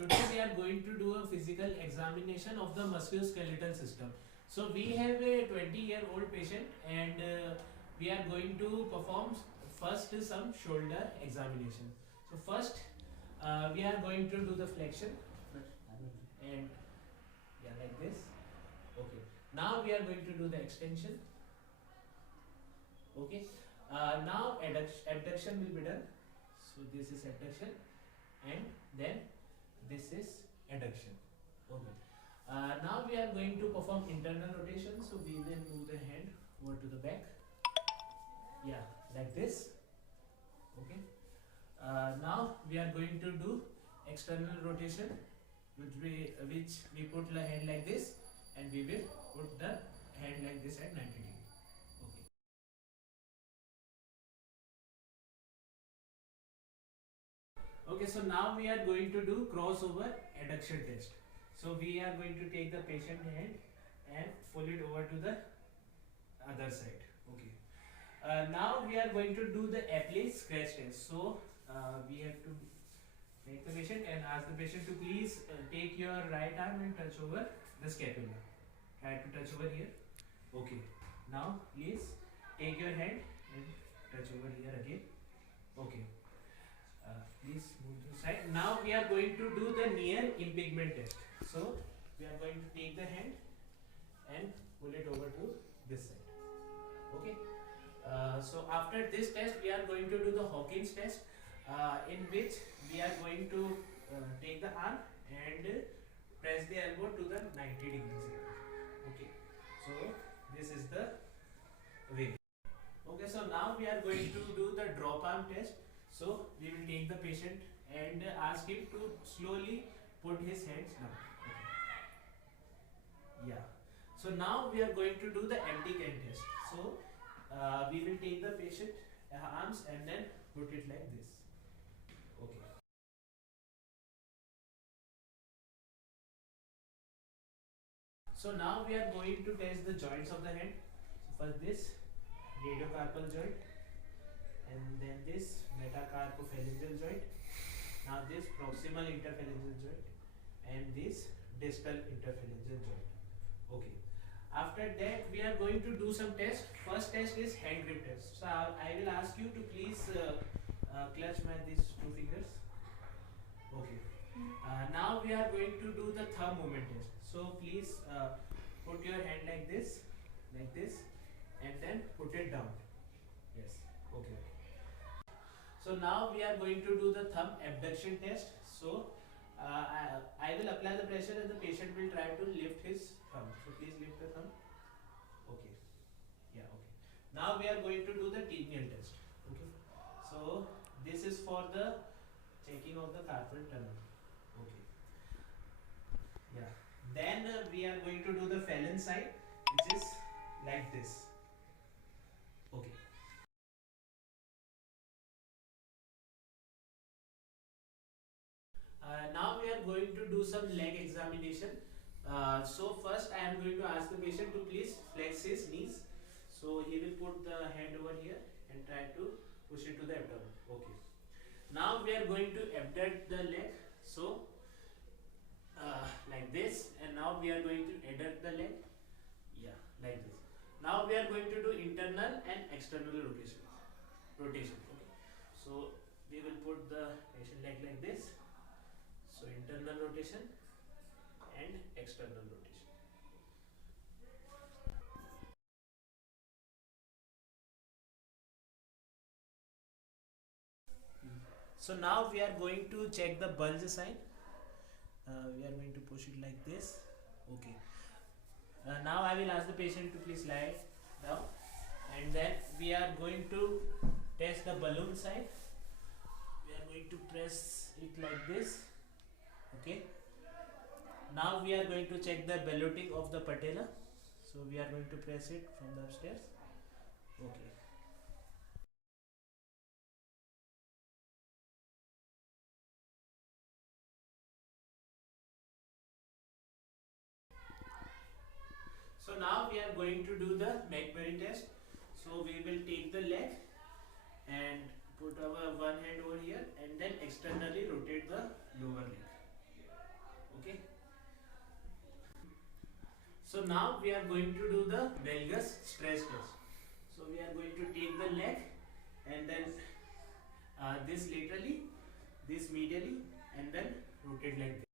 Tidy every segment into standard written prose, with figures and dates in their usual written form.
today we are going to do a physical examination of the musculoskeletal system. So we have a 20-year-old patient, and we are going to perform first some shoulder examination. So first we are going to do the flexion, and yeah, like this. Okay. Now we are going to do the extension. Okay. Now abduction will be done. So this is abduction, and then this is adduction. Okay. Now we are going to perform internal rotation. So we will move the hand over to the back. Yeah, like this. Okay. Now we are going to do external rotation, which we put the hand like this, and we will put the hand like this at 90 degree. Okay. Okay, so now we are going to do crossover adduction test. So we are going to take the patient hand and pull it over to the other side. Okay. Now we are going to do the Apley scratch test. So we have to make the patient and ask the patient to please take your right arm and touch over the scapula. Try to touch over here. Okay. Now please take your hand and touch over here again. Okay. Please move to the side. Now we are going to do the near impingement test. So we are going to take the hand and pull it over to this side. Okay. So after this test, we are going to do the Hawkins test, in which we are going to take the arm and press the elbow to the 90 degrees. Okay. So this is the way. Okay. So now we are going to do the drop arm test. So we will take the patient and ask him to slowly put his hands down. Okay. Yeah. So now we are going to do the empty can test. So we will take the patient arms and then put it like this. Okay. So now we are going to test the joints of the hand. So first this radiocarpal joint, and then this metacarpophalangeal joint. Now this proximal interphalangeal joint, and this distal interphalangeal joint. Okay. After that, we are going to do some tests. First test is hand grip test. So I will ask you to please clutch these two fingers. Okay. Now we are going to do the thumb movement test. So please put your hand like this, and then put it down. Yes. Okay. So now we are going to do the thumb abduction test. So I will apply the pressure and the patient will try to lift his thumb. So please lift the thumb. Okay. Yeah, okay. Now we are going to do the Tinel test. Okay. So this is for the checking of the carpal tunnel. Okay. Yeah. Then we are going to do the Phelan side, which is like this. Okay. Now we are going to do some leg examination. So first I am going to ask the patient to please flex his knees. So he will put the hand over here and try to push it to the abdomen. Okay. Now we are going to abduct the leg. So like this, and now we are going to adduct the leg. Yeah, like this. Now we are going to do internal and external rotation. Okay. So we will put the patient leg like this. So internal rotation and external rotation. So now we are going to check the bulge sign. We are going to push it like this. Okay. Now I will ask the patient to please lie down, and then we are going to test the balloon side. We are going to press it like this. Okay. Now we are going to check the ballooning of the patella. So we are going to press it from the upstairs. Okay. So now we are going to do the McMurray test. So we will take the leg and put our one hand over here and then externally rotate the lower leg. Okay. So now we are going to do the valgus stretch test. So we are going to take the leg and then this laterally, this medially, and then rotate like this.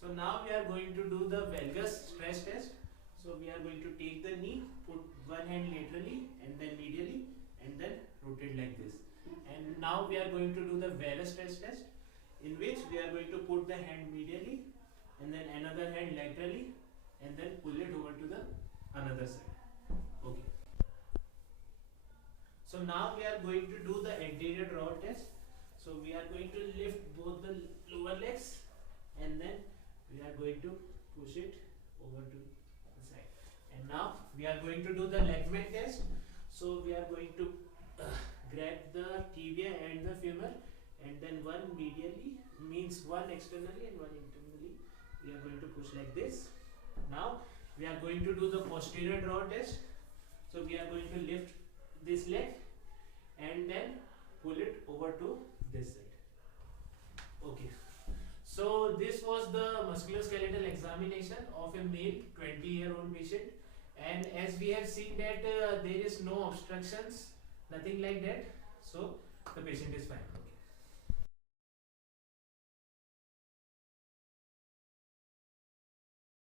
So now we are going to do the valgus stretch test. So we are going to take the knee, put one hand laterally and then medially, and then rotate like this. And now we are going to do the valgus stretch test, in which we are going to put the hand medially and then another hand laterally and then pull it over to the another side. Okay. So now we are going to do the anterior draw test. So we are going to lift both the lower legs and then we are going to push it over to the side. And now we are going to do the Lachman test. So we are going to grab the tibia and the femur, and then one medially, means one externally and one internally. We are going to push like this. Now we are going to do the posterior draw test. So we are going to lift this leg and then pull it over to this side. Okay. So this was the musculoskeletal examination of a male 20-year-old patient, and as we have seen that there is no obstructions, nothing like that. So the patient is fine. Okay.